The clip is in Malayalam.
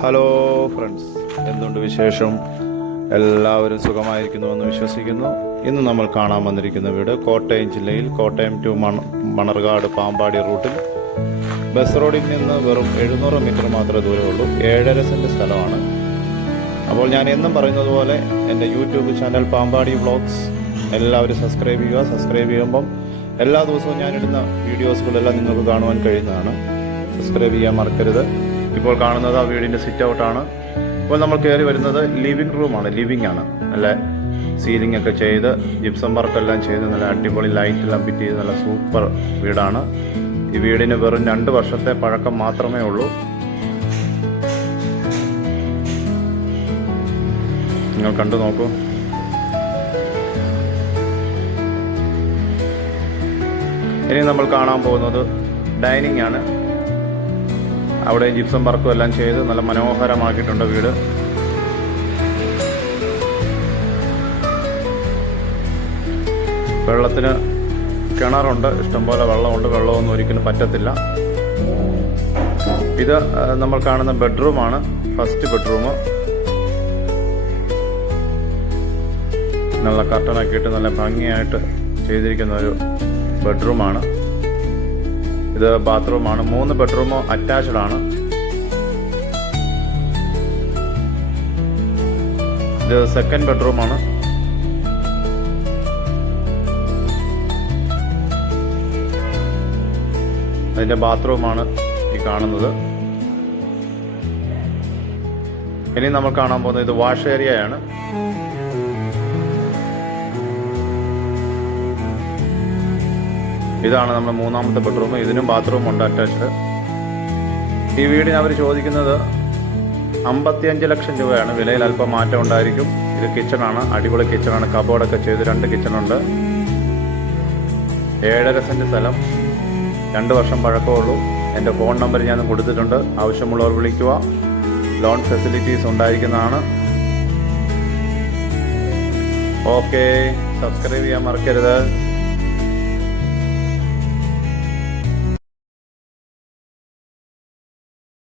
ഹലോ ഫ്രണ്ട്സ്, എന്തുണ്ട് വിശേഷം? എല്ലാവരും സുഖമായിരിക്കുന്നുവെന്ന് വിശ്വസിക്കുന്നു. ഇന്ന് നമ്മൾ കാണാൻ വന്നിരിക്കുന്ന വീട് കോട്ടയം ജില്ലയിൽ കോട്ടയം ടു മണർകാട് പാമ്പാടി റൂട്ടിൽ ബസ് റോഡിൽ നിന്ന് വെറും 700 മീറ്റർ മാത്രമേ ദൂരമുള്ളൂ. 7.5 സെൻറ്റ് സ്ഥലമാണ്. അപ്പോൾ ഞാൻ എന്നും പറയുന്നത് പോലെ എൻ്റെ യൂട്യൂബ് ചാനൽ പാമ്പാടി വ്ളോഗ്സ് എല്ലാവരും സബ്സ്ക്രൈബ് ചെയ്യുക. സബ്സ്ക്രൈബ് ചെയ്യുമ്പം എല്ലാ ദിവസവും ഞാനിടുന്ന വീഡിയോസുകളെല്ലാം നിങ്ങൾക്ക് കാണുവാൻ കഴിയുന്നതാണ്. സബ്സ്ക്രൈബ് ചെയ്യാൻ മറക്കരുത്. ഇപ്പോൾ കാണുന്നത് ആ വീടിൻ്റെ സിറ്റ് ഔട്ടാണ്. ഇപ്പോൾ നമ്മൾ കയറി വരുന്നത് ലിവിങ് റൂമാണ്. ലിവിങ് ആണ്. നല്ല സീലിംഗ് ഒക്കെ ചെയ്ത് ജിപ്സം വർക്കെല്ലാം ചെയ്ത് നല്ല അടിപൊളി ലൈറ്റെല്ലാം ഫിറ്റ് ചെയ്ത് നല്ല സൂപ്പർ വീടാണ്. ഈ വീടിന് വെറും 2 വർഷത്തെ പഴക്കം മാത്രമേ ഉള്ളൂ. നിങ്ങൾ കണ്ടു നോക്കൂ. ഇനി നമ്മൾ കാണാൻ പോകുന്നത് ഡൈനിങ് ആണ്. അവിടെ ജിപ്സം വർക്കും എല്ലാം ചെയ്ത് നല്ല മനോഹരമാക്കിയിട്ടുണ്ട് വീട്. വെള്ളത്തിന് കിണറുണ്ട്, ഇഷ്ടംപോലെ വെള്ളമുണ്ട്. വെള്ളമൊന്നും ഒരിക്കലും പറ്റത്തില്ല. ഇത് നമ്മൾ കാണുന്ന ബെഡ്റൂമാണ്, ഫസ്റ്റ് ബെഡ്റൂം. നല്ല കർട്ടനൊക്കെ ഇട്ട് നല്ല ഭംഗിയായിട്ട് ചെയ്തിരിക്കുന്ന ഒരു ബെഡ്റൂമാണ്. ഇത് ബാത്റൂമാണ്. 3 ബെഡ്റൂം അറ്റാച്ച്ഡ് ആണ്. ഇത് സെക്കൻഡ് ബെഡ്റൂമാണ്. അതിൻ്റെ ബാത്റൂമാണ് ഈ കാണുന്നത്. ഇനി നമ്മൾ കാണാൻ പോകുന്നത് ഇത് വാഷ് ഏരിയയാണ്. ഇതാണ് നമ്മുടെ 3ാമത്തെ ബെഡ്റൂം. ഇതിനും ബാത്റൂം ഉണ്ട് അറ്റാച്ച്ഡ്. ഈ വീടിന് അവർ ചോദിക്കുന്നത് 55 ലക്ഷം രൂപയാണ്. വിലയിൽ അല്പം മാറ്റം ഉണ്ടായിരിക്കും. ഇത് കിച്ചണാണ്, അടിപൊളി കിച്ചണാണ്. കബോർഡൊക്കെ ചെയ്ത് 2 കിച്ചണുണ്ട്. 7.5 സെൻറ്റ് സ്ഥലം, 2 വർഷം പഴക്കമുള്ളൂ. എൻ്റെ ഫോൺ നമ്പർ ഞാൻ കൊടുത്തിട്ടുണ്ട്. ആവശ്യമുള്ളവർ വിളിക്കുക. ലോൺ ഫെസിലിറ്റീസ് ഉണ്ടായിരിക്കുന്നതാണ്. ഓക്കെ, സബ്സ്ക്രൈബ് ചെയ്യാൻ മറക്കരുത്.